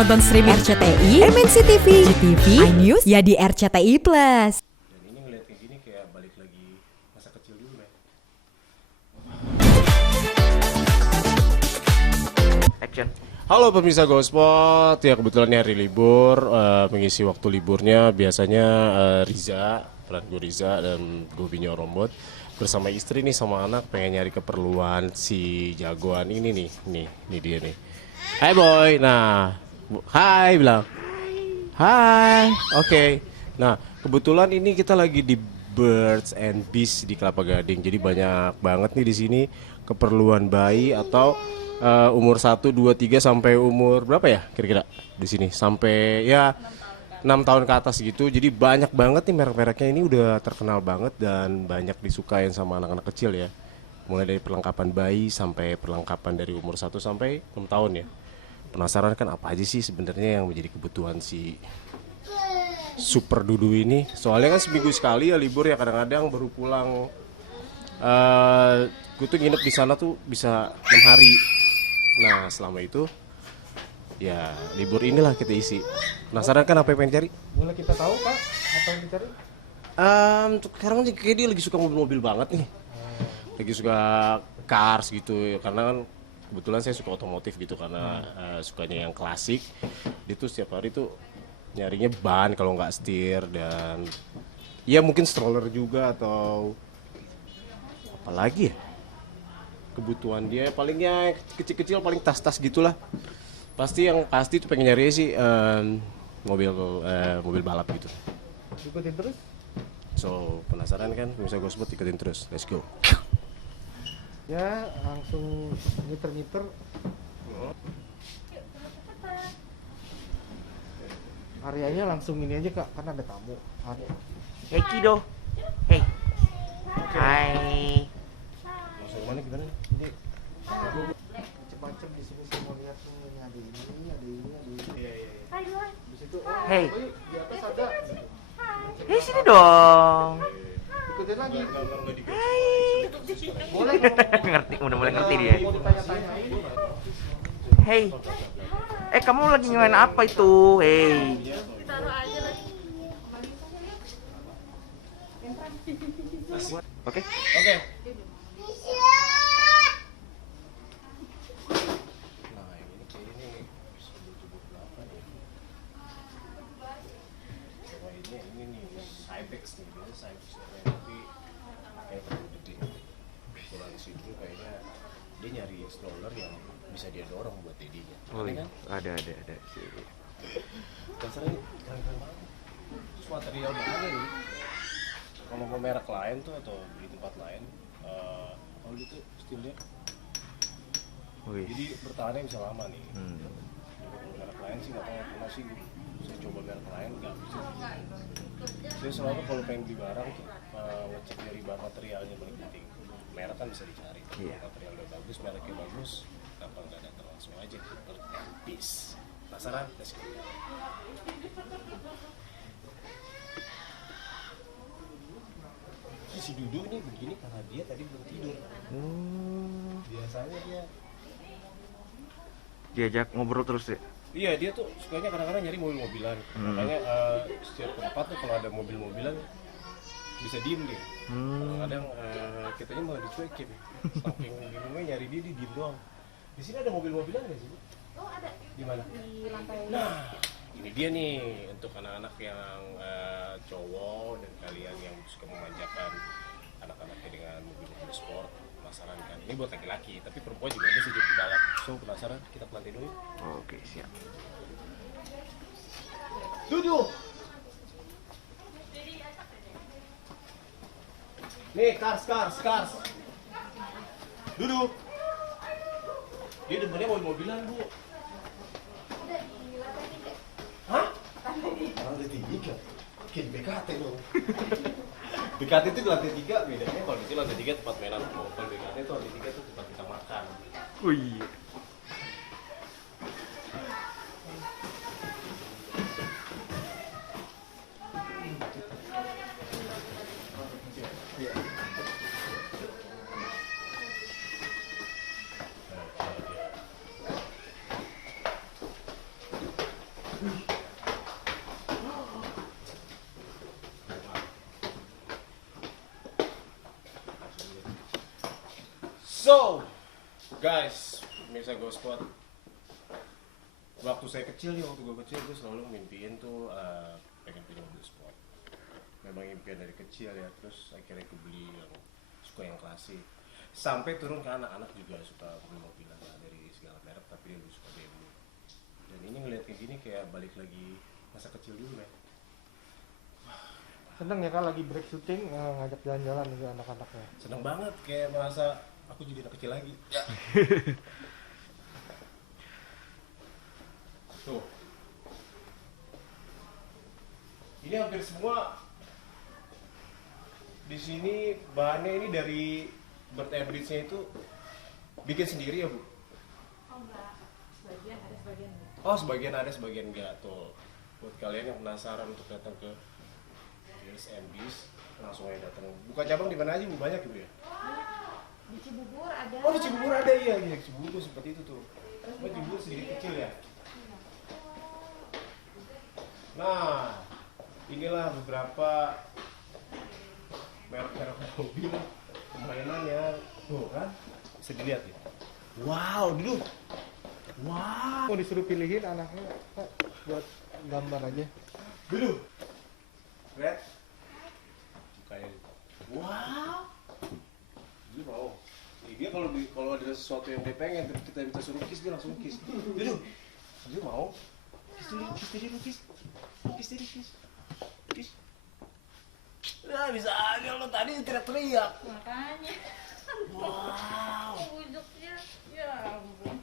nonton streaming RCTI, MNC TV, GTV, iNews, ya di RCTI Plus. Dan ini ngeliat kayak gini kayak balik lagi masa kecil dulu ya. Action. Halo pemirsa Gospot, ya kebetulan hari libur, mengisi waktu liburnya biasanya Riza, peran gue Riza dan gue Binyo Rombot bersama istri nih sama anak pengen nyari keperluan si jagoan ini nih dia nih. Hai boy, nah, hai bilang. Hai, oke. Nah kebetulan ini kita lagi di Birds and Bees di Kelapa Gading, jadi banyak banget nih di sini keperluan bayi atau umur 1, 2, 3 sampai umur berapa ya kira-kira di sini sampai ya 6 tahun ke atas gitu. Jadi banyak banget nih merek-mereknya, ini udah terkenal banget dan banyak disukain sama anak-anak kecil ya. Mulai dari perlengkapan bayi sampai perlengkapan dari umur 1 sampai 6 tahun ya. Penasaran kan apa aja sih sebenarnya yang menjadi kebutuhan si Super Dudu ini? Soalnya kan seminggu sekali ya libur ya, kadang-kadang baru pulang. Gue tuh nginep di sana tuh bisa 6 hari. Nah selama itu ya libur inilah kita isi. Penasaran kan apa yang pengen cari? Boleh kita tahu Kak, apa yang dicari? Sekarang sih kayak dia lagi suka mobil-mobil banget nih. Lagi suka cars gitu ya, karena kan kebetulan saya suka otomotif gitu karena sukanya yang klasik. Dia tuh setiap hari tuh nyarinya ban kalau nggak setir, dan ya mungkin stroller juga atau apalagi ya. Kebutuhan dia palingnya kecil-kecil, paling tas-tas gitulah. Yang pasti tuh pengen nyari sih mobil balap gitu. Ikutin terus. So penasaran kan, bisa Gospot ikutin terus. Let's go. Ya, langsung ngiter-ngiter. Areanya langsung ini aja Kak, karena ada tamu. Hey Kido. Hey. Hai. Masuk mana gimana? Ini Macam-macam di sini saya mau lihat nih, ada ini, ada ini, ada ini. iya. Di situ, Hey. di atas ada. Hey sini dong. Ikutin lagi. Hai. Boleh. Ngerti, udah mulai ngerti dia. Mau ditanya-tanyain. Hey. Kamu lagi nyuain apa itu? Hey. Oke. Oke. Nah, yang ini kayak ini bisa butuh berapa nih? Coba ini nih, Cybex nih, biasa Cybex tapi kayak terlalu gede. Kalau di situ kayaknya dia nyari stroller yang bisa dia dorong buat dedinya. Oh Aneh iya, kan? ada. Dasarnya keren banget. Terus material bahannya nih, kalau mau merek lain tuh atau di tempat lain, kalau gitu steelnya, Wih. jadi bertahannya bisa lama nih. Kalau merek lain sih nggak tahu, pernah sih saya coba merek lain nggak bisa. Saya selalu kalau pengen beli barang tuh ngecek dari bahan materialnya paling penting. Merek kan bisa dicari, Iya. material udah bagus, mereknya bagus, kenapa nggak datang langsung aja ke Peace. Penasaran? Let's go. Si Dudu nih begini karena dia tadi belum tidur. Biasanya dia Diajak ngobrol terus ya. iya, dia tuh sukanya kadang-kadang nyari mobil-mobilan. Makanya setiap tempat tuh kalau ada mobil-mobilan bisa diem dia. Kadang-kadang kitanya malah dicuekin. Saking bingungnya nyari dia diem doang. Di sini ada mobil-mobilan nggak sih? Oh ada Di mana? di lantai. Nah, ini dia nih untuk anak-anak yang cowok dan kalian yang suka memanjakan anak-anaknya dengan mobil-mobil sport. Penasaran kan? Ini buat laki-laki, tapi perempuan juga bisa jadi balap. So penasaran? Kita pelantin dulu. Oke, siap. Duduk. Nih, cars. Duduk. Dia demennya mobil-mobilan, Bu. Ada di lantai 3. Hah? Lantai 3? Bikin BKT dong. BKT itu di lantai 3 bedanya. Kalau di sini lantai 3 tempat mainan. Kalau BKT itu lantai 3 itu tempat kita makan. Wih. So, guys, pemirsa Gospot, waktu saya kecil nih, waktu gue kecil gue selalu mimpiin tuh pengen punya mobil sport. Memang impian dari kecil ya, terus akhirnya kebeli yang suka yang klasik. Sampai turun ke anak-anak juga suka beli mobil dari segala merek, tapi dia lebih suka BMW. Dan ini ngeliat kayak gini kayak balik lagi masa kecil dulu ya. Seneng ya kan lagi break syuting ngajak jalan-jalan juga anak-anaknya. Seneng banget, kayak merasa aku jadi anak kecil lagi. Ya. Tuh. Ini hampir semua di sini bahannya ini dari bird and breed-nya itu bikin sendiri ya, Bu? Oh enggak, sebagian ada sebagian enggak. Oh, sebagian ada, sebagian enggak. Tuh. Buat kalian yang penasaran untuk datang ke Birds and Bees, langsung aja datang. Buka cabang di mana aja, Bu? Banyak gitu ya? Di Cibubur ada. Oh, di Cibubur ada, iya. Di Cibubur seperti itu tuh. Oh, Cibubur sedikit kecil ya? Nah, inilah beberapa merek-merek mobil mainannya. Tuh kan, bisa dilihat ya. Wow, dulu. Wow. Mau disuruh pilihin anaknya Pak, buat gambar aja. Dulu. Red. Bukanya. Wow. Dulu mau. Dia kalau ada sesuatu yang dia pengen, tapi kita minta suruh kiss, dia langsung kiss. Dulu. Dia mau. Kiss dulu, kiss dulu, kiss. Kiss dulu, kiss. Kiss. Nah, bisa aja lo tadi teriak-teriak. Makanya. Wow. Wujudnya ya ampun.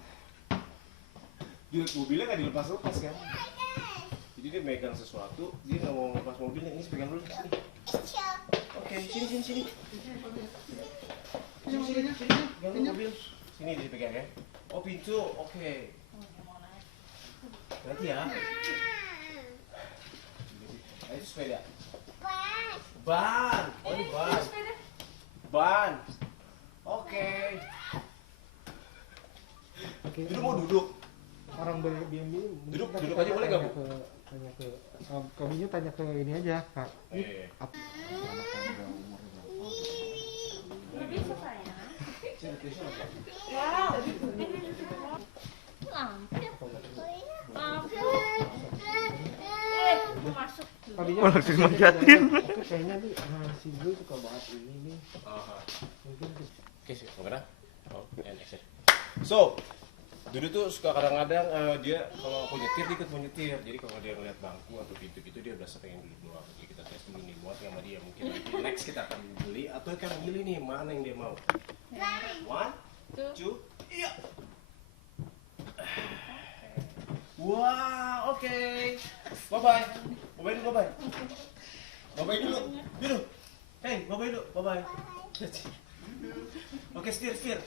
Di mobilnya nggak dilepas-lepas kan? Jadi dia megang sesuatu, dia nggak mau lepas mobilnya. Ini pegang dulu sini. Oke, sini. Sini, pegang mobil. Sini dipegang ya. Oh, pintu. Oke. Berarti ya. Nah, itu sepeda. Ban. Oh, ini ban. Ban. Oke. Oke. Duduk mau duduk. Orang BNB Duduk aja boleh nggak, Bu? Tanya ke kaminya, tanya ke ini aja Kak. Iya. Apa? Lebih suka ya. Wow. Lampu. Masuk. Kaminya Malah langsung manjatin. Itu kayaknya nih si gue suka banget ini nih. Mungkin Oke, sih, kamera. Oh, and action. So, Dudu tuh suka kadang-kadang dia kalau aku nyetir, dia ikut mau nyetir. Jadi kalau dia ngeliat bangku atau pintu gitu, dia berasa pengen duduk doang. Jadi kita tes dulu nih buat sama dia. Mungkin nanti next kita akan beli atau akan milih nih mana yang dia mau. One, two, iya. Wah, oke. Bye-bye. Bye-bye dulu, bye-bye. Bye-bye dulu. Dulu. Hey, bye-bye dulu. Bye-bye. Oke, setir.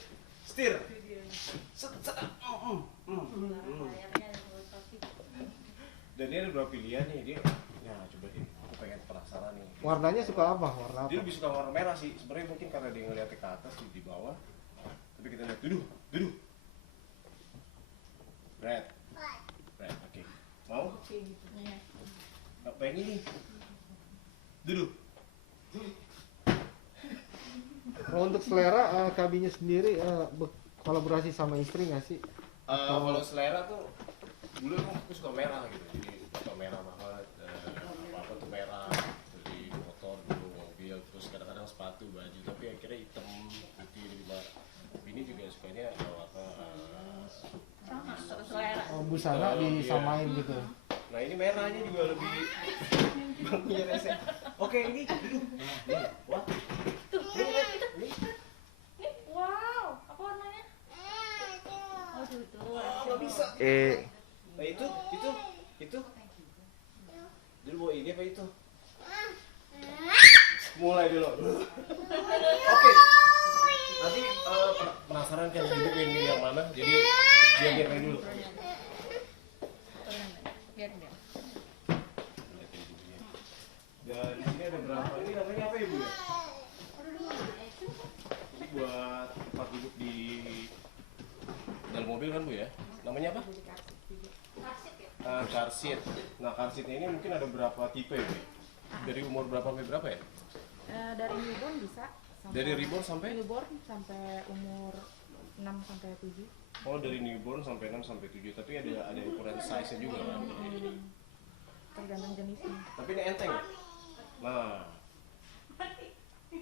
Dan dia ada beberapa pilihan nih dia. Nah, coba deh. Aku pengen penasaran nih. warnanya suka apa? Warna apa? Dia lebih suka warna merah sih. Sebenarnya mungkin karena dia ngeliatnya ke atas di bawah. Tapi kita lihat duduk. Red. Oke. Mau? Apa yang ini? Duduk. Kalau untuk selera kabinya sendiri kolaborasi sama istri nggak sih? Kalau selera tuh dulu aku suka merah gitu, jadi suka merah banget. Apa tuh merah di motor dulu, mobil, terus kadang-kadang sepatu, baju, tapi akhirnya hitam putih di mana. Ini juga sukanya warna Sama satu selera. Busana disamain gitu. nah ini merahnya juga lebih bangkunya rese. Oke, ini duduk. Wah, Nih, wow, apa warnanya? Oh, itu. nggak bisa. Nah itu. Dulu bawa ini apa itu? Mulai dulu. Oke. Nanti penasaran kan duduk ini yang mana? Jadi biar main dulu. Biar dia. Dan di sini ada berapa? Ini namanya apa ya, Bu? Ini buat tempat duduk di dalam mobil kan, Bu ya? Namanya apa? Car seat. Nah, car seatnya ini mungkin ada berapa tipe ya, Bu? Dari umur berapa sampai berapa ya? Dari newborn bisa Dari reborn sampai? newborn sampai umur 6 sampai 7. Oh, dari newborn sampai 6 sampai 7. Tapi ada ukuran size-nya juga kan. Tergantung jenisnya. Tapi ini enteng. Nah,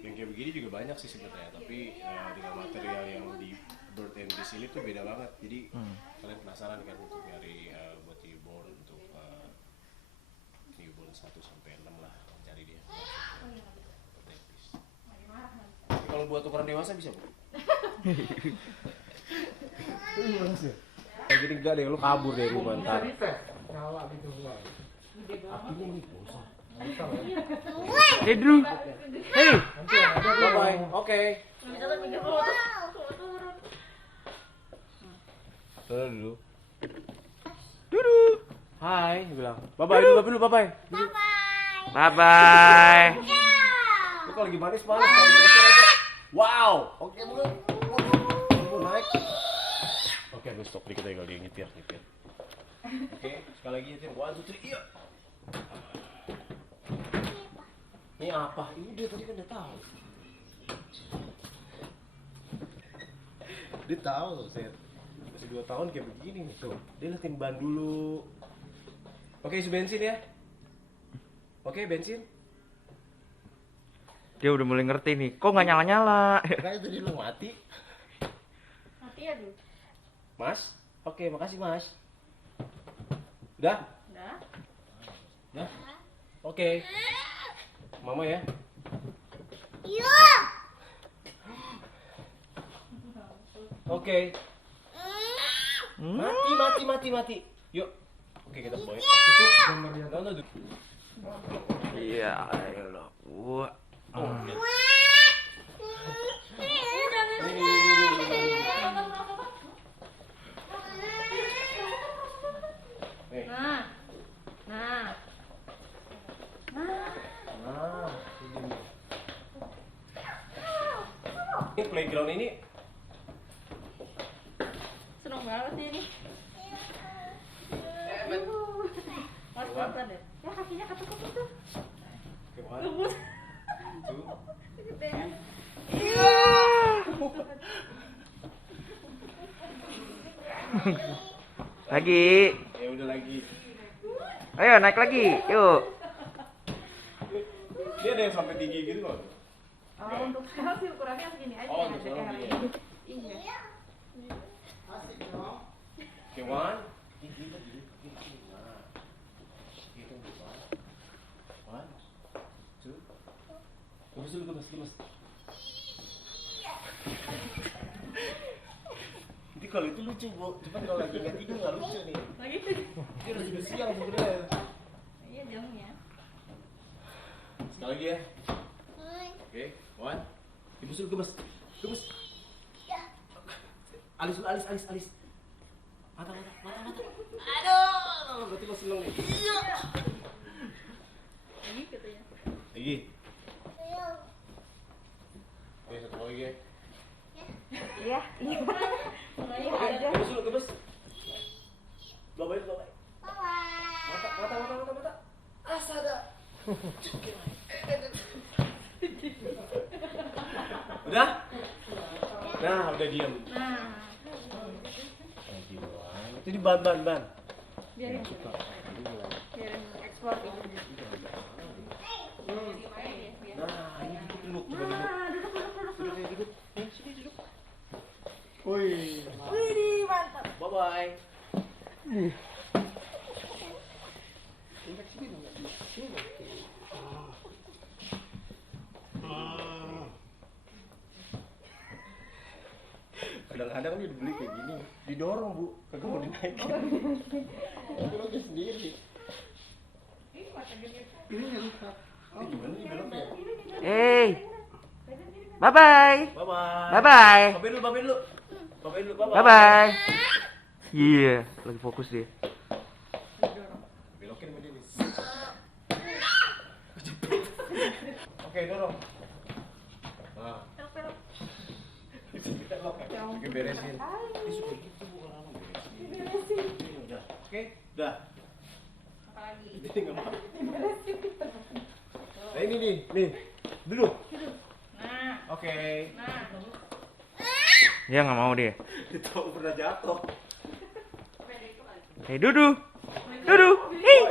yang kayak begini juga banyak sih sebenarnya. Tapi dengan material yang di Bird and Beast ini tuh beda banget. Jadi kalian penasaran kan untuk nyari buat newborn untuk newborn 1 sampai 6 lah, cari dia. Bird and Beast. Tapi kalau buat ukuran dewasa bisa, Bu? Kayak gini enggak deh, lu kabur dari rumah ntar. Nyala gitu enggak. Apinya ini bosan. Hey Drew. Hey. Bye bye. Oke. Turun dulu. Duduk. Hai, bilang. Bye bye dulu, bye bye. Bye bye. Lu kalau lagi manis kalau geser aja. Wow. Oke, bukan. Mau naik. Oke, gue stop dikit aja kalau dia nyetir. Oke, sekali lagi nyetir. 1, 2, 3. Iya. Ini apa? Udah tadi kan udah tahu. Dia tahu loh, saya masih 2 tahun kayak begini nih tuh. Dia liatin ban dulu. Oke, isi bensin ya. Oke, bensin. Dia udah mulai ngerti nih. Kok nggak nyala-nyala? Makanya tadi lu mati. Mati ya, Du? Mas? Oke, makasih Mas. Udah? Udah. Udah? Oke. Mama ya. Oke. Mati. Yuk. Oke, kita bawa. Cukup gambar dia. No, Iya, ayolah. Wah. Nih. Nah. Nah, ini playground ini Seneng banget sih ini. Mas pelan deh. Ya kakinya ketukuk tuh. gimana? Lembut. Tuh. Gedean. Lagi. Ya udah lagi. Ayo naik lagi. Yuk. Dia ada yang sampai tinggi gitu loh. Oh, untuk sekarang sih ukurannya segini aja Oh, yang untuk ada sekarang kayak begini. ini. Iya. Oke, one. Gitu. Nah. Gitu, one. Two. Gemes. Jadi kalau itu lucu, Bu. Cuman kalau lagi nggak tidur nggak lucu nih. Lagi tuh. Dia udah sudah siang sebenarnya. Iya, jamnya. Sekali lagi ya. Oke, one. Ibu suruh gemes. Alis. Mata. Aduh, berarti lo seneng nih. Lagi katanya. Lagi. Oke, satu lagi ya. Iya. Mulai Oke, aja. ibu suruh gemes. Babai. Mata. Asada. Udah? Nah, udah diam. Nah, Itu di ban. biarin ekspor gitu. Nah, ini duduk. Duduk kayak gitu. Sini duduk. Wih. Wih, mantap. Bye. Kadang-kadang dia dibeli kayak gini, didorong Bu, kagak mau dinaikin. Itu lagi sendiri. Ini yang rusak. Gimana nih beloknya? Hey. Bye-bye. Bye. Bye-bye. Babain lu. Bye-bye. Iya, lagi fokus dia. Belokin sama dia nih. Oke, dorong. Nah. Kita lock ya. Oke, beresin. Dia suka gitu Bu, orang beresin. Udah. Oke, udah. Apa lagi? Jadi enggak mau. Nah, ini nih. Duduk. Nah, Oke. Dia nggak mau dia. Itu pernah jatuh. Hei Dudu. Dudu. Hei.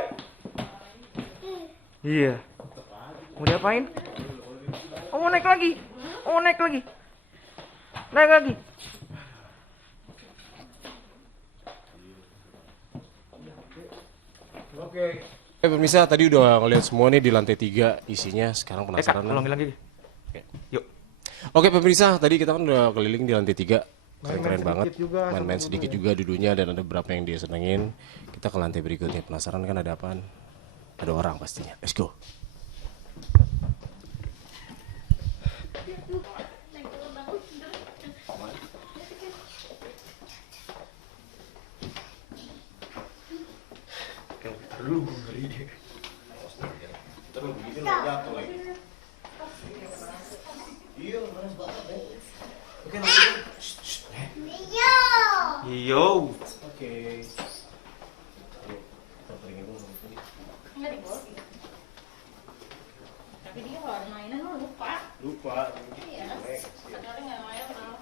Iya. Mau diapain? Oh mau naik lagi. Oh naik lagi. Naik lagi. Oke. Pemirsa tadi udah ngeliat semua nih di lantai 3 isinya. Sekarang Kak, penasaran tolong hilang gigi. Oke. Yuk. Oke pemirsa, tadi kita kan udah keliling di lantai 3. Keren-keren Main-main banget. sedikit juga sama Main-main Dudu sedikit ya. juga dudunya dan ada beberapa yang dia senengin. Kita ke lantai berikutnya. Penasaran kan ada apaan? Ada orang pastinya. Let's go. Yo. Oke. Enggak di bawah. Tapi dia kalau ada mainan lo lupa. Lupa. Iya. Kadang-kadang nggak main malas.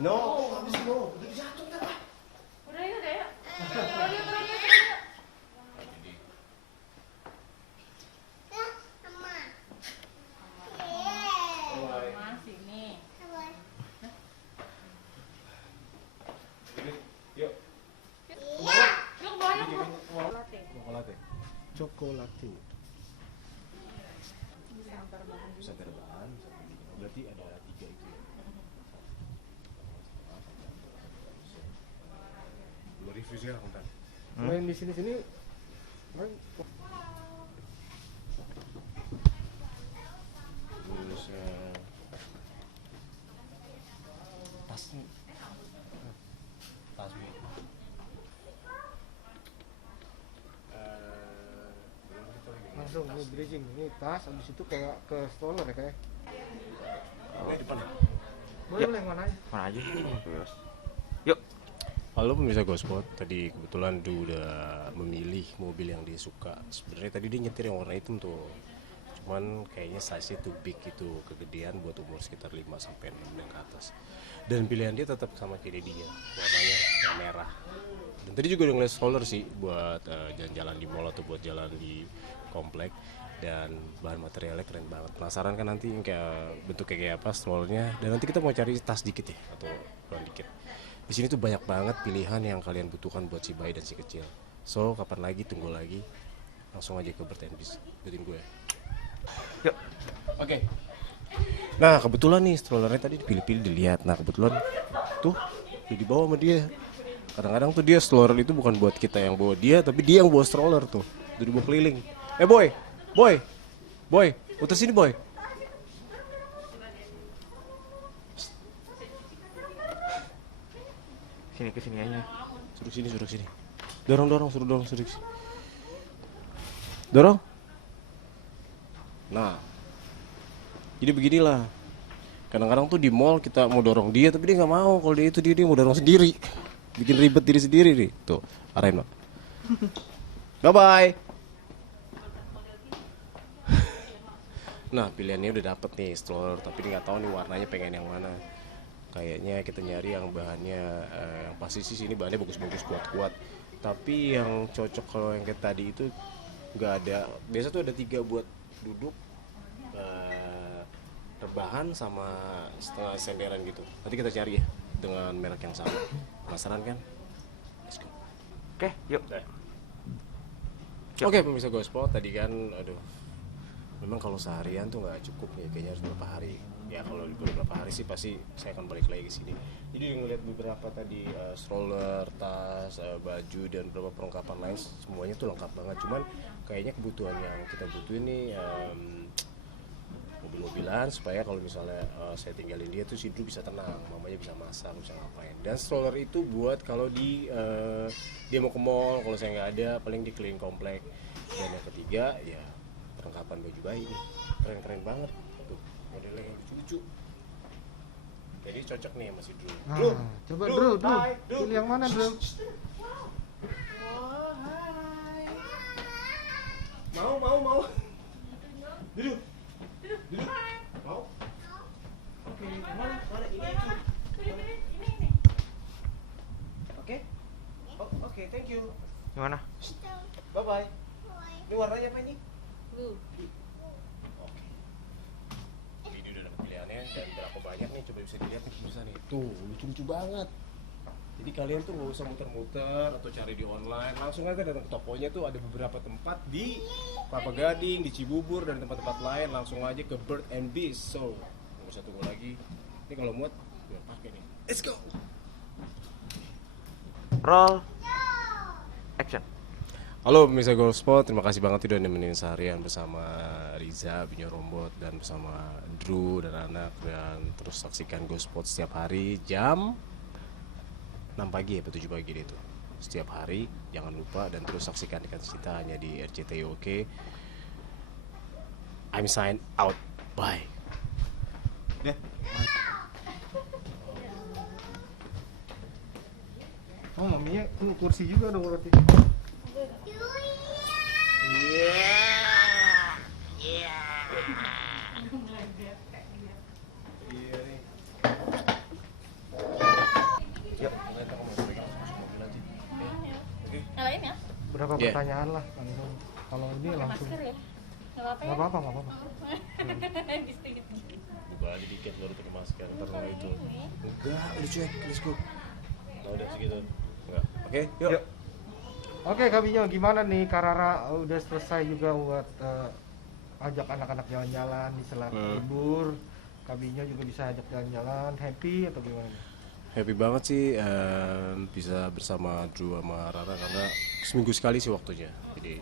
No. Udah yuk, udah yuk. Turun yuk. Mas, sini. Yuk. Yuk, bawa yuk. Cokolate. Bisa terbang. Berarti ada 3 itu ya. Lu review sih bentar. Main di sini-sini. Main. Terus tasnya. Tas nih. Langsung ini bridging. Ini tas, habis itu kayak ke stroller ya kayak. Depan. Boleh boleh mana aja. Mana aja? Terus. Yuk. Halo pemirsa Gospot, tadi kebetulan Du udah memilih mobil yang dia suka. Sebenarnya tadi dia nyetir yang warna hitam tuh. Cuman kayaknya size-nya too big gitu, kegedean buat umur sekitar 5 sampai 6 dan ke atas. Dan pilihan dia tetap sama kayak dia, warnanya yang merah. Dan tadi juga udah ngeliat stroller sih buat jalan-jalan di mall atau buat jalan di komplek. Dan bahan materialnya keren banget. Penasaran kan nanti kayak bentuknya kayak apa strollernya? Dan nanti kita mau cari tas dikit ya atau ukuran dikit. Di sini tuh banyak banget pilihan yang kalian butuhkan buat si bayi dan si kecil. So kapan lagi, tunggu lagi, langsung aja ke Bertendis, ikutin gue. Yuk. Oke. Nah kebetulan nih strollernya tadi dipilih-pilih dilihat. Nah kebetulan tuh dibawa sama dia. Kadang-kadang tuh dia stroller itu bukan buat kita yang bawa dia, tapi dia yang bawa stroller tuh. Udah dibawa keliling. Boy, putar sini boy. Sini ke sini aja. Suruh sini. Dorong, suruh sini. Dorong. Nah, jadi beginilah. Kadang-kadang tuh di mall kita mau dorong dia, tapi dia nggak mau. Kalau dia itu dia mau dorong sendiri, bikin ribet diri sendiri nih. Tuh, arahin lo. Bye bye. Nah, pilihannya udah dapet nih stroller, tapi nggak tahu nih warnanya pengen yang mana. Kayaknya kita nyari yang bahannya, yang pasti sih sini bahannya bagus-bagus, kuat-kuat. Tapi yang cocok kalau yang kayak tadi itu nggak ada. Biasa tuh ada 3 buat duduk, rebahan sama setengah senderan gitu. Nanti kita cari ya dengan merek yang sama. Penasaran kan? Let's go. Oke, yuk. Oke, pemirsa Gospot tadi kan, aduh, memang kalau seharian tuh nggak cukup ya, kayaknya harus beberapa hari. Ya kalau libur beberapa hari sih pasti saya akan balik lagi ke sini. Jadi ngeliat beberapa tadi stroller, tas, baju dan beberapa perlengkapan lain semuanya tuh lengkap banget. Cuman kayaknya kebutuhan yang kita butuhin nih mobil-mobilan supaya kalau misalnya saya tinggalin dia tuh si Drew bisa tenang, mamanya bisa masak, bisa ngapain. Dan stroller itu buat kalau dia mau ke mall, kalau saya nggak ada paling di keliling komplek. Dan yang ketiga ya perlengkapan baju bayi nih, keren-keren banget tuh, modelnya yang lucu-lucu. Jadi cocok nih sama si Drew. Nah, coba Drew, pilih yang mana Drew? Mau. Duduk. Mau? Oke, mana ini itu. Oke, thank you. Gimana? Bye bye. Ini warnanya apa ini? Blue. Oke. Ini udah dapat pilihannya dan berapa banyak nih, coba bisa dilihat nih pemirsa nih. Tuh, lucu-lucu banget. Jadi kalian tuh nggak usah muter-muter atau cari di online, langsung aja datang ke tokonya. Tuh ada beberapa tempat di Kelapa Gading, di Cibubur dan tempat-tempat lain. Langsung aja ke Bird and Beast. So, nggak usah tunggu lagi. Ini kalau muat, biar pakai nih. Let's go. Roll. Action. Halo pemirsa Golf Spot, terima kasih banget udah nemenin seharian bersama Riza, Binyo Rombot, dan bersama Drew dan anak. Dan terus saksikan Golf Spot setiap hari jam 6 pagi ya, 7 pagi itu. Setiap hari, jangan lupa, dan terus saksikan Ikan Cinta hanya di RCTI OK. I'm sign out, bye. Oh, maminya kursi juga dong berarti. Yang lain ya? Berapa Iya. pertanyaan lah kalau ini Pakai langsung. masker ya? Nggak apa-apa ya? Nggak apa-apa. Distinct. Buka aja dikit baru pakai masker, ntar nggak itu. Enggak, udah cuek, let's go. Nah, udah segitu. Enggak. Oke, yuk. Yuk. Oke, Kak Binyo, gimana nih Karara udah selesai juga buat ajak anak-anak jalan-jalan di sela libur. Kak Binyo juga bisa ajak jalan-jalan, happy atau gimana nih? Happy banget sih bisa bersama Drew sama Rara karena seminggu sekali sih waktunya. Jadi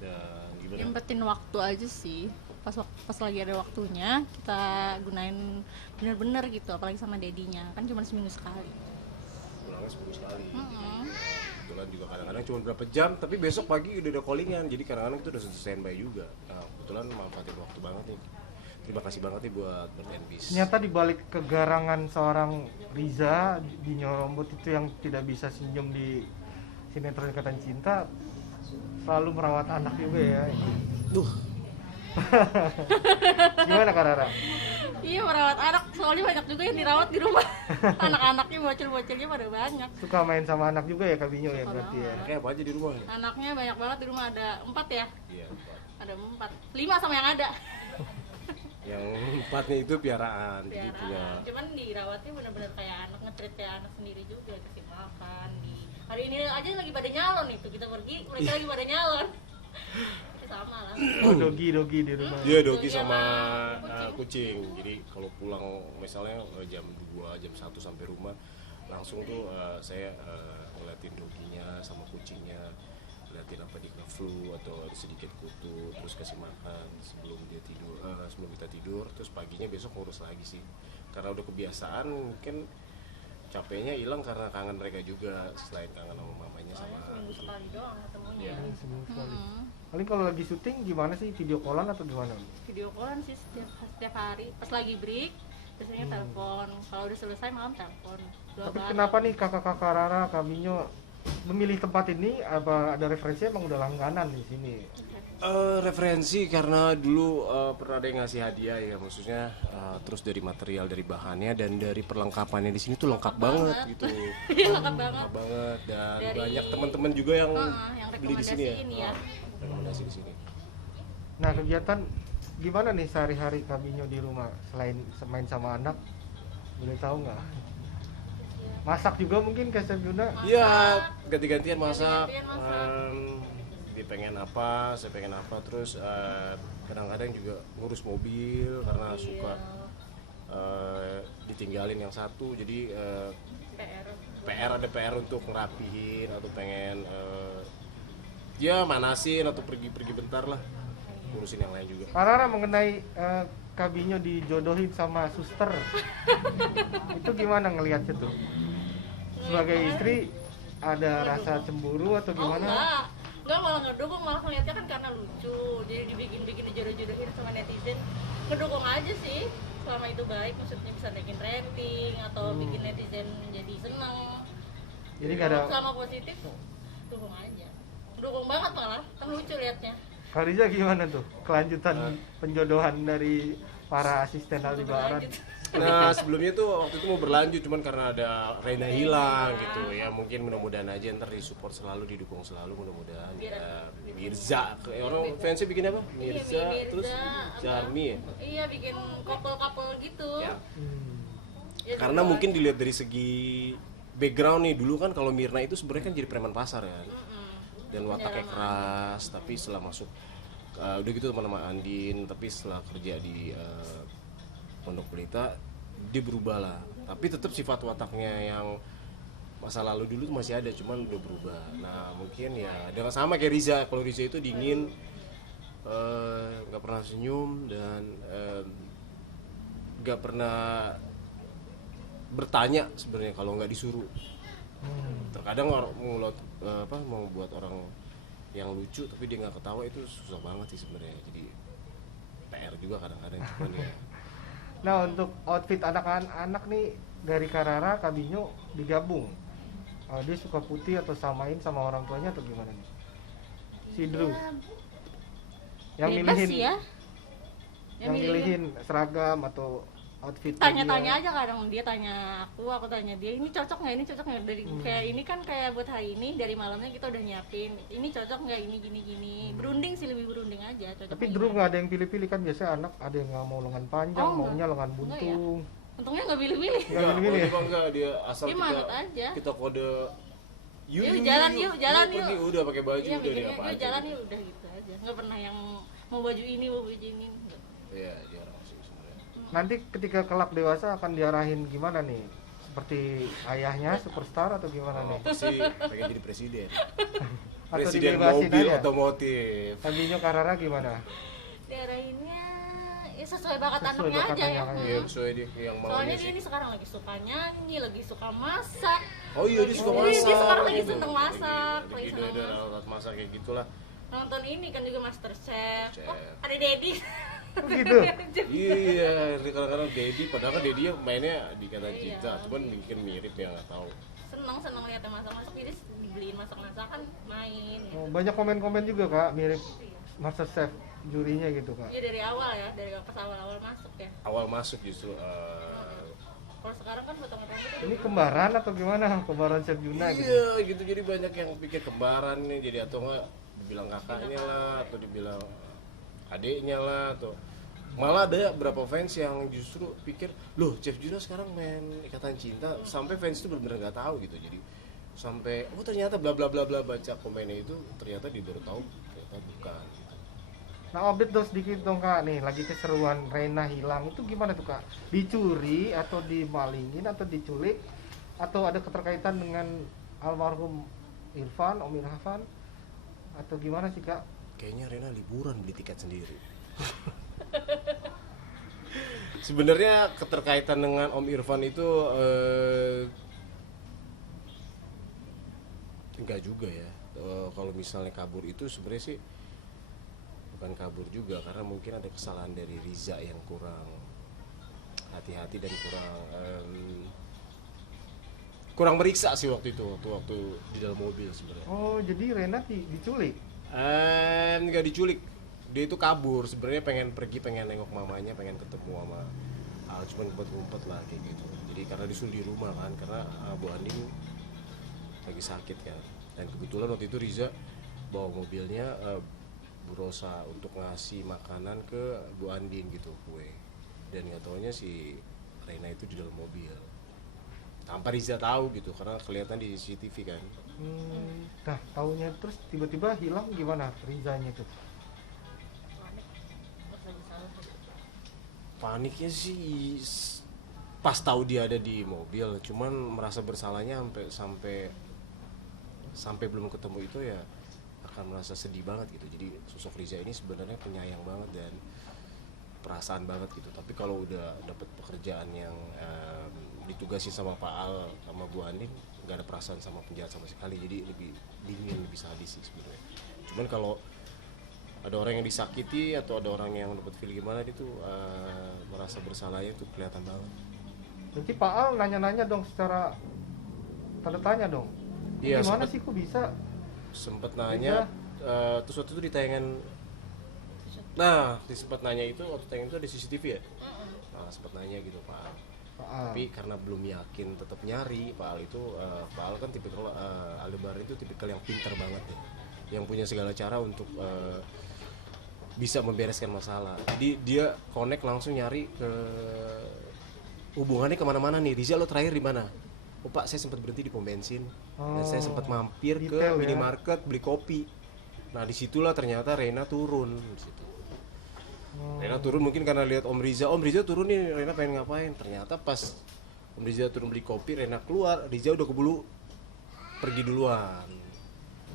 dan gimana? Nyempetin waktu aja sih. Pas lagi ada waktunya kita gunain bener-bener gitu, apalagi sama dedinya. Kan cuma seminggu sekali. Pulangnya seminggu sekali. Kebetulan juga kadang-kadang cuma berapa jam, tapi besok pagi udah ada callingan. Jadi kadang-kadang itu udah standby juga. Nah, kebetulan manfaatin waktu banget nih. Terima kasih banget nih buat Bertenbis. Ternyata dibalik kegarangan seorang Riza Binyo Rombot itu yang tidak bisa senyum di sinetron Ikatan Cinta, selalu merawat anak juga ya. Duh. Gimana Kak Rara? Iya, merawat anak, soalnya banyak juga yang dirawat di rumah. Anak-anaknya, bocil-bocilnya pada banyak. Suka main sama anak juga ya Kak Binyo ya berarti ya? Kayak apa aja di rumah? Anaknya banyak banget di rumah, ada 4 ya? Iya, 4. Ada 4, 5 sama yang ada. Yang 4-nya itu piaraan, jadi punya. Cuman dirawatnya bener-bener kayak anak, nge-treat kayak anak sendiri juga, kasih makan. Hari ini aja lagi pada nyalon itu, kita pergi, mereka lagi pada nyalon. Sama lah. Oh, dogi di rumah. Dia dogi Dogi sama sama kucing. Jadi kalau pulang misalnya jam 2, jam 1 sampai rumah, langsung tuh saya ngeliatin doginya sama kucingnya, liatin apa di flu atau ada sedikit kutu, terus kasih makan sebelum dia tidur, sebelum kita tidur. Terus paginya besok ngurus lagi sih. Karena udah kebiasaan, mungkin capeknya hilang karena kangen mereka juga, selain kangen sama mamanya sama Seminggu sekali doang ketemunya. Iya. Seminggu sekali. Paling kalau lagi syuting gimana sih, video callan atau gimana? Video callan sih setiap hari. Pas lagi break, biasanya telepon. Kalau udah selesai malam telepon. Tapi kenapa nih kakak-kakak Rara, Kak Binyo memilih tempat ini? Apa ada referensi emang udah langganan di sini? Referensi karena dulu pernah ada yang ngasih hadiah ya, maksudnya terus dari material, dari bahannya dan dari perlengkapannya di sini tuh lengkap banget gitu. Iya, lengkap banget. Lengkap banget dan Dari- banyak teman-teman juga yang yang beli di sini ya. rekomendasiin ya. Rekomendasi di sini. Nah, kegiatan gimana nih sehari-hari Kak Binyo di rumah selain main sama anak? Boleh tahu nggak? Masak juga mungkin kayak Chef Yuna? Iya, ganti-gantian masak. Ganti-gantian masak. Dia pengen apa, saya pengen apa, terus kadang-kadang juga ngurus mobil karena suka ditinggalin yang satu, jadi PR untuk ngerapihin atau pengen ya manasin atau pergi bentar lah, ngurusin yang lain juga. Karara mengenai Kabinyo dijodohin sama suster, itu gimana ngelihatnya tuh? Sebagai istri ada rasa cemburu atau gimana? Enggak, malah ngedukung, malah ngeliatnya kan karena lucu, jadi dibikin dijodoh-jodohin sama netizen, ngedukung aja sih. Selama itu baik, maksudnya bisa naikin rating atau bikin netizen jadi seneng. Jadi nggak ada. Selama positif, dukung aja. Dukung banget malah, kan lucu liatnya. Kariza gimana tuh kelanjutan penjodohan dari para asisten Aldebaran? Nah sebelumnya tuh waktu itu mau berlanjut, cuman karena ada Reina hilang gitu ya, mungkin mudah-mudahan aja ntar disupport selalu, didukung selalu, mudah-mudahan ya. Mirza, orang fansnya bikin apa? Mirza, terus Jarmi ya? Iya, bikin couple-couple gitu. Ya. Ya, Karena dua. mungkin dilihat dari segi background nih, dulu kan kalau Mirna itu sebenarnya kan jadi preman pasar kan, dan wataknya keras, tapi setelah masuk udah gitu teman sama Andin, tapi setelah kerja di Pondok Pelita dia berubah lah, tapi tetap sifat wataknya yang masa lalu dulu tuh masih ada, cuman udah berubah. Nah mungkin ya dengan sama kayak Riza, kalau Riza itu dingin, nggak pernah senyum dan nggak pernah bertanya sebenarnya kalau nggak disuruh. Terkadang mau buat orang yang lucu tapi dia nggak ketawa, itu susah banget sih sebenarnya, jadi PR juga kadang-kadang, cuman ya. Nah untuk outfit anak-anak nih dari Karara, Kabinyo digabung. Dia suka putih atau samain sama orang tuanya atau gimana nih? Si Drew yang Bebas milihin, sih ya. yang milihin seragam atau outfit. Tanya-tanya aja kadang, dia tanya aku tanya dia, ini cocok nggak, ini cocok nggak, dari kayak ini kan kayak buat hari ini dari malamnya kita udah nyiapin, ini cocok nggak, ini gini berunding sih, lebih berunding aja cocok. Tapi Drew nggak ada yang pilih-pilih kan, biasanya anak ada yang nggak mau lengan panjang, Oh, maunya lengan Enggak ya? buntung. Untungnya nggak pilih-pilih. Nggak pilih-pilih ya? Enggak, dia asal Dia manut aja. kita kode Yuk, jalan yuk. pergi, udah pakai baju, Iya, udah mikirnya apa yuk aja jalan gitu. yuk, udah gitu aja. Nggak pernah yang mau baju ini, enggak. Iya, jarang sih sebenarnya. Nanti ketika kelak dewasa akan diarahin gimana nih? Seperti ayahnya superstar atau gimana nih? Pasti pengen jadi presiden. Atau Presiden dibebasin mobil aja? otomotif. Kabinyo Karara gimana? Daerahnya ya sesuai bakat Sesuai anaknya bakat aja ya. anaknya. Iya, sesuai dia yang maunya Soalnya dia sih. ini sekarang lagi suka nyanyi, lagi suka masak. Oh iya, dia suka Iya, masak. dia sekarang lagi seneng masak, Lagi lagi seneng ada masak. alat masak kayak gitulah. Nonton ini kan juga Masterchef. Chef. Oh, ada Dedi. Begitu. Iya, dia kadang-kadang Dedi, padahal kan Dedi mainnya di Ikatan Iya. Cinta, cuman mungkin mirip ya, nggak tahu. Seneng lihatnya masak-masak, jadi dibeliin masak-masakan main. Oh, banyak komen-komen juga Kak, mirip Master Chef jurinya gitu Kak. Iya dari awal ya, dari pas awal-awal masuk ya. Awal masuk justru Kalau sekarang kan potong rambut. Ini kembaran atau gimana? Kembaran Chef Juna gitu. iya gitu, jadi banyak yang pikir kembaran nih, jadi atau enggak dibilang kakaknya lah, atau dibilang adiknya lah, atau malah ada beberapa fans yang justru pikir, loh Chef Juna sekarang main Ikatan Cinta, sampai fans itu benar-benar nggak tahu gitu, jadi sampai oh ternyata bla bla bla bla, baca komennya itu ternyata dia baru tahu ternyata bukan. Nah update dong sedikit dong Kak, nih lagi keseruan Reina hilang, itu gimana tuh Kak? Dicuri atau dimalingin atau diculik? Atau ada keterkaitan dengan almarhum Irfan, Om Irfan? Atau gimana sih Kak? Kayaknya Rena liburan beli tiket sendiri. Sebenarnya keterkaitan dengan Om Irfan itu enggak juga ya. Kalau misalnya kabur itu sebenarnya sih bukan kabur juga, karena mungkin ada kesalahan dari Riza yang kurang hati-hati dan kurang meriksa sih waktu itu, waktu di dalam mobil sebenarnya. Oh jadi Rena diculik? Nggak diculik, dia itu kabur sebenarnya, pengen pergi, pengen nengok mamanya, pengen ketemu sama cuman ngumpet-ngumpet lah kayak gitu. Jadi karena disuruh di rumah kan, karena Bu Andin lagi sakit kan, dan kebetulan waktu itu Riza bawa mobilnya Bu Rosa untuk ngasih makanan ke Bu Andin gitu, kue, dan nggak taunya si Reina itu di dalam mobil tanpa Riza tahu gitu, karena kelihatan di CCTV kan. Nah taunya terus tiba-tiba hilang, gimana Rizanya tuh? Paniknya sih pas tahu dia ada di mobil, cuman merasa bersalahnya sampai belum ketemu itu ya akan merasa sedih banget gitu. Jadi sosok Riza ini sebenarnya penyayang banget dan perasaan banget gitu. Tapi kalau udah dapet pekerjaan yang ditugasi sama Pak Al sama Bu Andin, nggak ada perasaan sama penjahat sama sekali. Jadi lebih dingin, lebih sadis sih sebenarnya. Cuman kalau ada orang yang disakiti atau ada orang yang dapat feel gimana, dia tuh merasa bersalahnya tuh kelihatan banget. Jadi Pak Al nanya-nanya dong secara tanda tanya dong. Iya, Gimana sih kok bisa? Sempet nanya, terus waktu itu di tayangan, nah sempat nanya itu waktu tayangan itu ada CCTV ya. Nah, sempat nanya gitu Pak Al. Pak Al. Tapi karena belum yakin tetap nyari. Pak Al itu Pak Al kan tipikal Aldebaran itu tipikal yang pintar banget ya, yang punya segala cara untuk bisa membereskan masalah. Jadi dia connect langsung nyari ke hubungannya kemana-mana nih. Riza, lo terakhir di mana? Oh Pak, saya sempat berhenti di pom bensin dan saya sempat mampir ke detail ya. minimarket beli kopi. Nah disitulah ternyata Reina turun di situ. Reina turun mungkin karena lihat Om Riza turun nih, Reina pengen ngapain. Ternyata pas Om Riza turun beli kopi, Reina keluar, Riza udah keburu pergi duluan.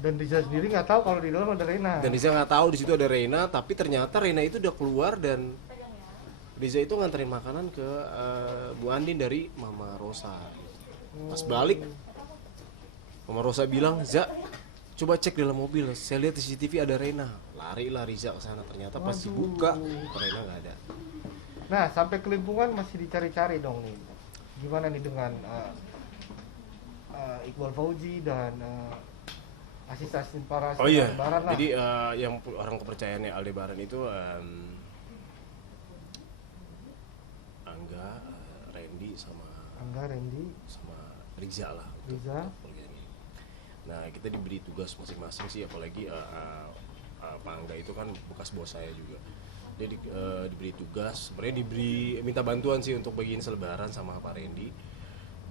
Dan Riza sendiri nggak tahu kalau di dalam ada Reina. Dan Riza nggak tahu di situ ada Reina, tapi ternyata Reina itu udah keluar dan Riza itu nganterin makanan ke Bu Andin dari Mama Rosa. Pas balik, Mama Rosa bilang, "Za, coba cek dalam mobil, saya lihat di CCTV ada Reina." Larilah Riza ke sana, ternyata pas dibuka Reina nggak ada. Nah, sampai kelimpungan masih dicari-cari dong nih. Gimana nih dengan Iqbal Fauzi dan asisten para Oh iya, Aldebaran lah. jadi yang orang kepercayaannya Aldebaran itu Angga, Randy sama Angga, Randy, Riza lah. Riza. Nah kita diberi tugas masing-masing sih, apalagi Pak Angga itu kan bekas bos saya juga. Dia diberi tugas, sebenarnya minta bantuan sih untuk bagiin selebaran sama Pak Randy.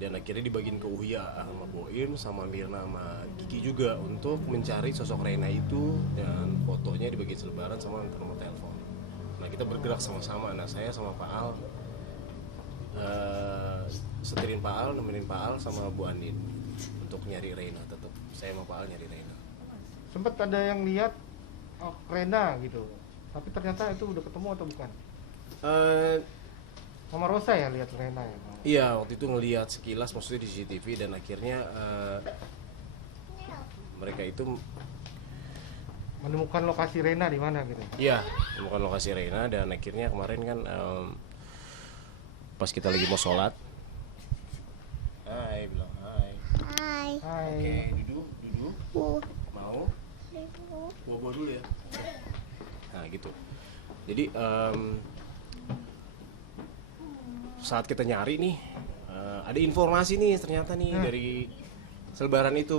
Dan akhirnya dibagiin ke Uya sama Boim sama Mirna sama Gigi juga untuk mencari sosok Reina itu, dan fotonya dibagiin selebaran sama nomor telepon. Nah kita bergerak sama-sama. Nah saya sama Pak Al setirin Pak Al, nemenin Pak Al sama Bu Andin untuk nyari Reina. Tetap saya sama Pak Al nyari Reina. Sempat ada yang lihat Reina gitu, tapi ternyata itu udah ketemu atau bukan? Mama Rosa ya lihat Reina ya? Iya, waktu itu ngelihat sekilas maksudnya di CCTV, dan akhirnya mereka itu Menemukan lokasi Reina di mana gitu? iya, menemukan lokasi Reina. Dan akhirnya kemarin kan pas kita lagi mau sholat, hai, bilang hai. Hai. Oke, duduk. Mau? Buah dulu ya. Nah gitu. Jadi saat kita nyari nih, ada informasi nih ternyata nih dari selebaran itu.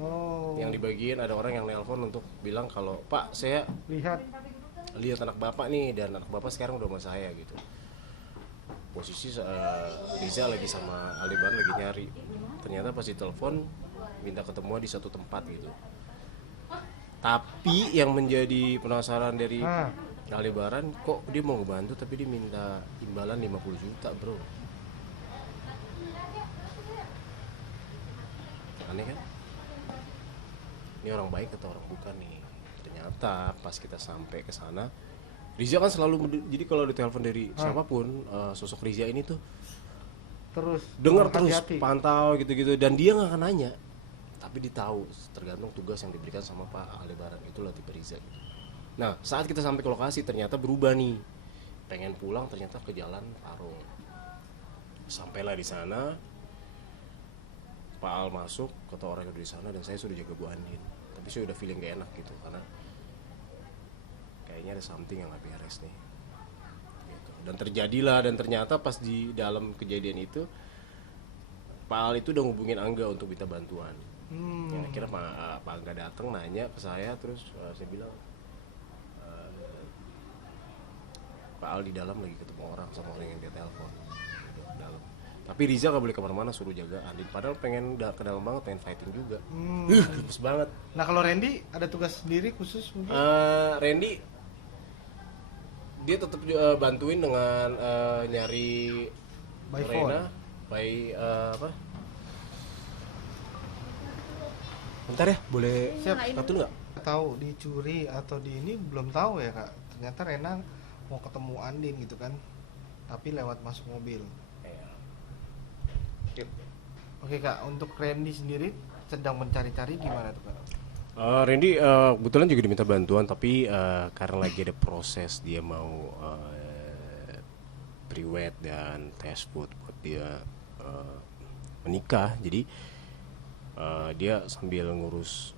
Oh. Yang dibagiin ada orang yang nelpon untuk bilang kalau Pak, saya lihat anak bapak nih, dan anak bapak sekarang udah sama saya gitu. Posisi Riza lagi sama Aldebaran lagi nyari. Ternyata pas ditelepon minta ketemuan di satu tempat gitu. Tapi yang menjadi penasaran dari Aldebaran, kok dia mau ngebantu tapi dia minta imbalan 50 juta bro. Aneh kan? Ini orang baik atau orang bukan nih? Ternyata pas kita sampai ke sana, Riza kan selalu, jadi kalau ditelepon dari siapapun, sosok Riza ini tuh Terus dengar terus, hati-hati. pantau gitu-gitu, dan dia nggak akan nanya, tapi ditahu tergantung tugas yang diberikan sama Pak Aldebaran. Itulah tipe Riza gitu. Nah saat kita sampai ke lokasi ternyata berubah nih, pengen pulang ternyata ke Jalan Parung. Sampailah di sana, Pak Al masuk, kata orang yang udah di sana, dan saya sudah jaga Bu Andin. Tapi saya udah feeling gak enak gitu, karena kayaknya ada something yang gak beres nih gitu. Dan terjadilah, dan ternyata pas di dalam kejadian itu Pak Al itu udah ngubungin Angga untuk minta bantuan. Ya, akhirnya Pak Angga datang nanya ke saya, terus saya bilang Pak Al di dalam lagi ketemu orang sama orang yang dia telepon gitu, dalam. Tapi Riza gak boleh kemana-mana, suruh jaga Andin. Padahal pengen ke dalam banget, pengen fighting juga. Gemes banget. Nah kalau Randy ada tugas sendiri khusus mungkin? Randy dia tetap bantuin dengan nyari By Reina by apa? Bentar ya, boleh Siap. satu nggak? Tahu dicuri atau di ini belum tahu ya kak. Ternyata Rena mau ketemu Andin gitu kan, tapi lewat masuk mobil. Iya. Oke kak, untuk Randy sendiri sedang mencari-cari gimana tuh kak? Randy kebetulan juga diminta bantuan, tapi karena lagi ada proses dia mau pre-wed dan test food buat dia menikah, jadi dia sambil ngurus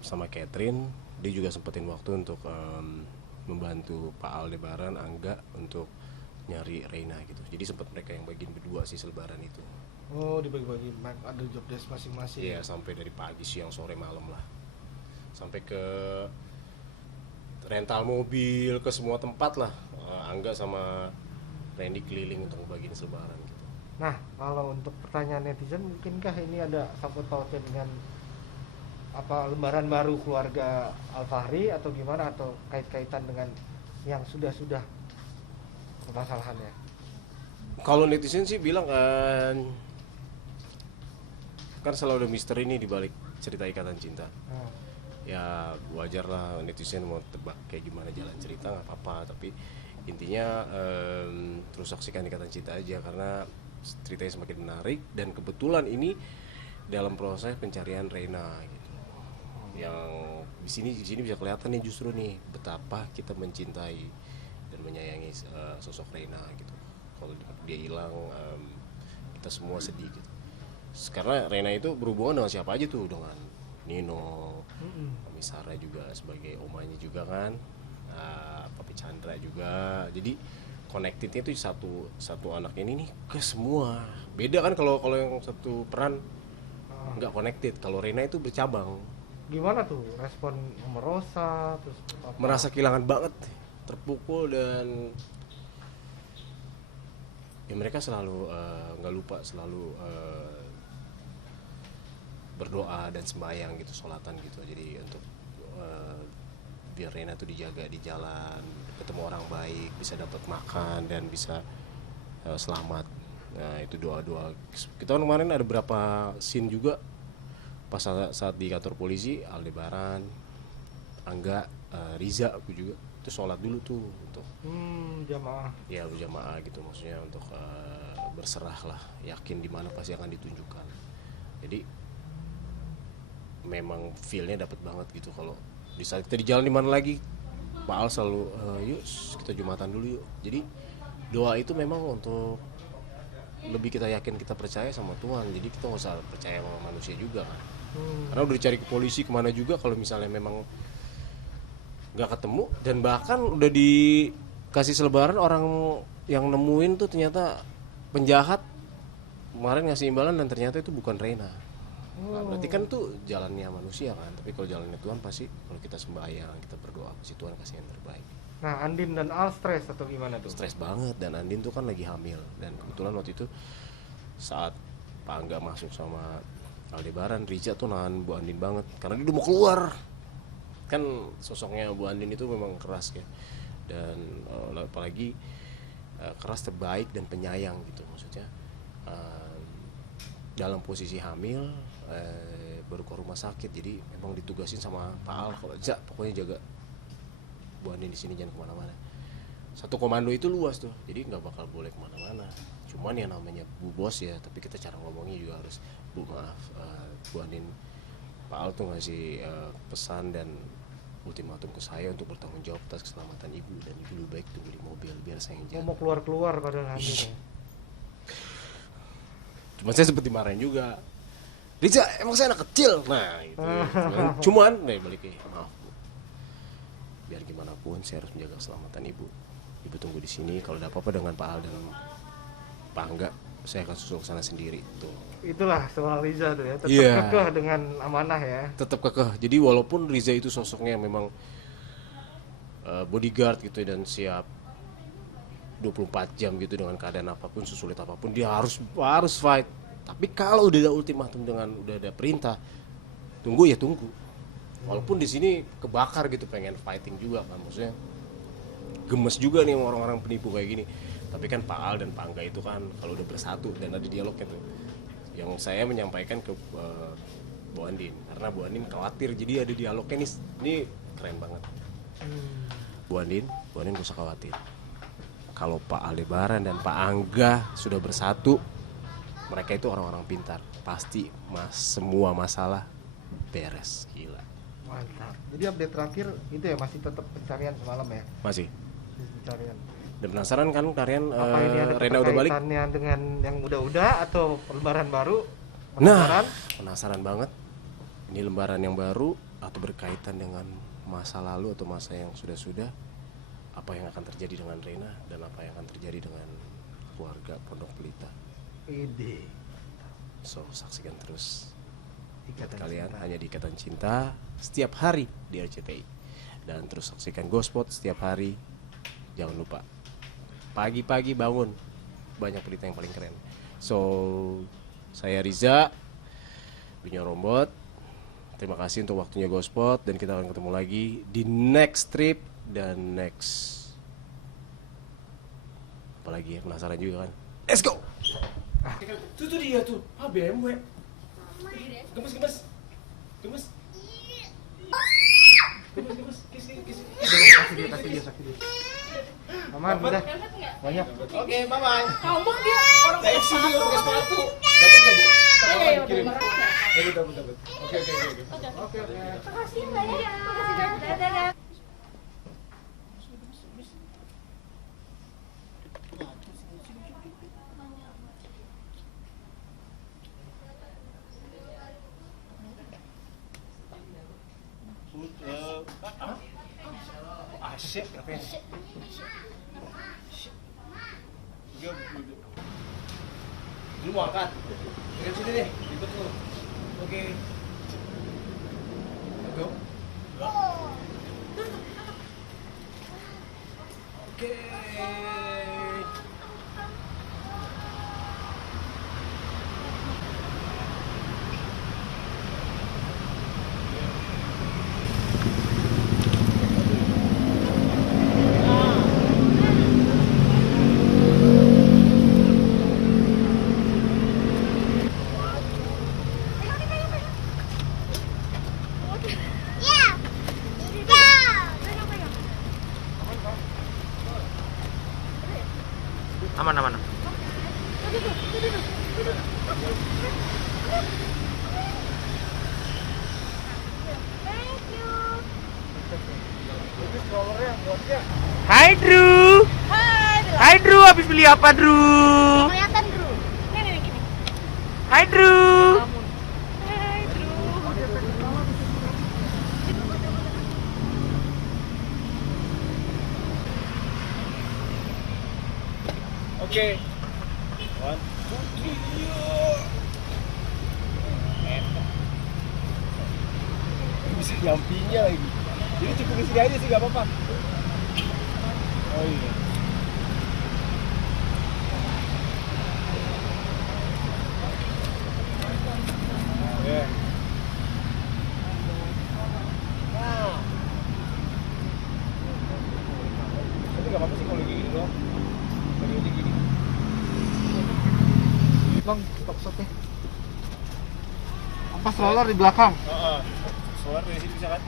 sama Catherine, dia juga sempetin waktu untuk membantu Pak Aldebaran, Angga untuk nyari Reina gitu. Jadi sempat mereka yang bagiin berdua sih selebaran itu. Oh, dibagi-bagi, ada job desk masing-masing. Iya, sampai dari pagi, siang, sore, malam lah. Sampai ke rental mobil, ke semua tempat lah. Angga sama Randy keliling untuk bagiin selebaran gitu. Nah, kalau untuk pertanyaan netizen, mungkinkah ini ada sangkut pautnya dengan apa lembaran baru keluarga Alfahri atau gimana, atau kait-kaitan dengan yang sudah permasalahannya? Kalau netizen sih bilang kan selalu ada misteri nih di balik cerita ikatan cinta. Ya wajar lah netizen mau tebak kayak gimana jalan cerita, nggak apa-apa, tapi intinya terus saksikan ikatan cinta aja karena ceritanya semakin menarik dan kebetulan ini dalam proses pencarian Reina gitu. Yang di sini bisa kelihatan nih justru nih betapa kita mencintai dan menyayangi sosok Reina gitu. Kalau dia hilang kita semua sedih gitu. Karena Reina itu berhubungan dengan siapa aja tuh, dengan Nino, Mami Sarah juga sebagai omanya juga kan, Papi Chandra juga. Jadi connectednya tuh satu anak ini nih ke semua. Beda kan kalau yang satu peran nggak connected. Kalau Reina itu bercabang. Gimana tuh respon Mama Rosa, terus apa? Merasa kehilangan banget, terpukul, dan ya mereka selalu nggak lupa selalu berdoa dan sembahyang gitu, sholatan gitu. Jadi untuk biar Reina tuh dijaga di jalan, ketemu orang baik, bisa dapat makan dan bisa selamat. Nah itu doa-doa. Kita kemarin ada beberapa scene juga pas saat di kantor polisi, Aldebaran, Angga, Riza, aku juga itu sholat dulu tuh untuk jamaah. ya berjamaah gitu, maksudnya untuk berserah lah, yakin di mana pasti akan ditunjukkan. Jadi memang feel-nya dapat banget gitu. Kalau di saat kita di jalan di mana lagi, Pak Al selalu yuk kita jumatan dulu yuk. Jadi doa itu memang untuk lebih kita yakin, kita percaya sama Tuhan. Jadi kita nggak usah percaya sama manusia juga kan. Karena udah dicari ke polisi kemana juga, kalau misalnya memang nggak ketemu, dan bahkan udah dikasih selebaran, orang yang nemuin tuh ternyata penjahat kemarin ngasih imbalan dan ternyata itu bukan Reina. Nah, berarti kan tuh jalannya manusia kan, tapi kalau jalannya Tuhan pasti kalau kita sembahyang, kita berdoa pasti Tuhan kasih yang terbaik. Nah, Andin dan Al stres atau gimana tuh? Stres banget, dan Andin tuh kan lagi hamil, dan kebetulan waktu itu saat Pak Angga masuk sama Aldebaran, Riza tuh nahan Bu Andin banget karena dia udah mau keluar. Kan sosoknya Bu Andin itu memang keras ya, dan apalagi keras, terbaik dan penyayang gitu. Maksudnya dalam posisi hamil, baru ke rumah sakit, jadi memang ditugasin sama Pak Al, kalau pokoknya jaga Bu Andin di sini, jangan kemana-mana. Satu komando itu luas tuh, jadi nggak bakal boleh kemana-mana. Cuman ya namanya Bu Bos ya, tapi kita cara ngomongnya juga harus, Bu maaf, Bu Andin, Pak Al tuh ngasih pesan dan ultimatum ke saya untuk bertanggung jawab atas keselamatan ibu, dan ibu lebih baik tunggu di mobil biar saya yang jaga. Mau keluar padahal hamil. Cuma saya sempet dimarahin juga, Riza emang saya anak kecil, nah itu. Cuman balik maaf Bu, biar gimana pun saya harus menjaga keselamatan ibu. Ibu tunggu di sini, kalau ada apa-apa dengan Pak Al dan Pak Angga, saya akan susul ke sana sendiri tuh. Itulah soal Riza tuh ya, tetap Iya. kekeh dengan amanah ya. Tetap kekeh. Jadi walaupun Riza itu sosoknya memang bodyguard gitu dan siap 24 jam gitu dengan keadaan apapun, sesulit apapun dia harus fight. Tapi kalau udah ada ultimatum, dengan udah ada perintah, tunggu ya tunggu. Walaupun di sini kebakar gitu, pengen fighting juga kan, maksudnya gemes juga nih sama orang-orang penipu kayak gini. Tapi kan Pak Al dan Pak Angga itu kan kalau udah bersatu dan ada dialognya tuh, yang saya menyampaikan ke Bu Andin, karena Bu Andin khawatir, jadi ada dialognya nih, ini keren banget. Bu Andin gak usah khawatir. Kalau Pak Aldebaran dan Pak Angga sudah bersatu, mereka itu orang-orang pintar, pasti semua masalah beres. Gila. Mantap. Jadi update terakhir itu ya masih tetap pencarian semalam ya? Masih. Pencarian. Dan penasaran kan kalian Apa ini ada Rena udah balik? keterkaitannya dengan yang udah atau lembaran baru? Nah, penasaran banget. Ini lembaran yang baru atau berkaitan dengan masa lalu atau masa yang sudah-sudah? Apa yang akan terjadi dengan Rena dan apa yang akan terjadi dengan keluarga Pondok Pelita? Ide. So, saksikan terus. Ikatan Kalian Cinta. hanya di Ikatan Cinta setiap hari di RCTI. Dan terus saksikan Gospot setiap hari. Jangan lupa. Pagi-pagi bangun. Banyak berita yang paling keren. So, saya Riza, Binyo Rombot. Terima kasih untuk waktunya Gospot, dan kita akan ketemu lagi di next trip dan next. Apalagi ya, penasaran juga kan? Let's go. Tuh dia tuh, BMW. Gemes. Kasih dia. Aman, udah. Banyak. Oke, bye-bye. Ngomong dia orang Saya sini pakai sepatu. Dapat nggak, Bu? Iya, Kirim. udah. Dapat. Oke. Makasih Mbak ya. Makasih dadah. Asyik, apa ya? Lu mau angkat? Dekat sini deh, ikut lu. Oke. Go. Oke. Aman. Hai Drew. Hai Drew, habis beli apa Drew? Kelihatan Drew. Nih gini. Hai Drew. Hai Drew. Oke. One, two, three, bisa nyampingnya lagi. Jadi cukup di sini aja sih, gak apa-apa. Oh iya. Ya. Tapi gak apa-apa sih kalau gini doang. Lagi aja gini. Bang, stop ya. Apa stroller di belakang? Solar dari sini bisa kan?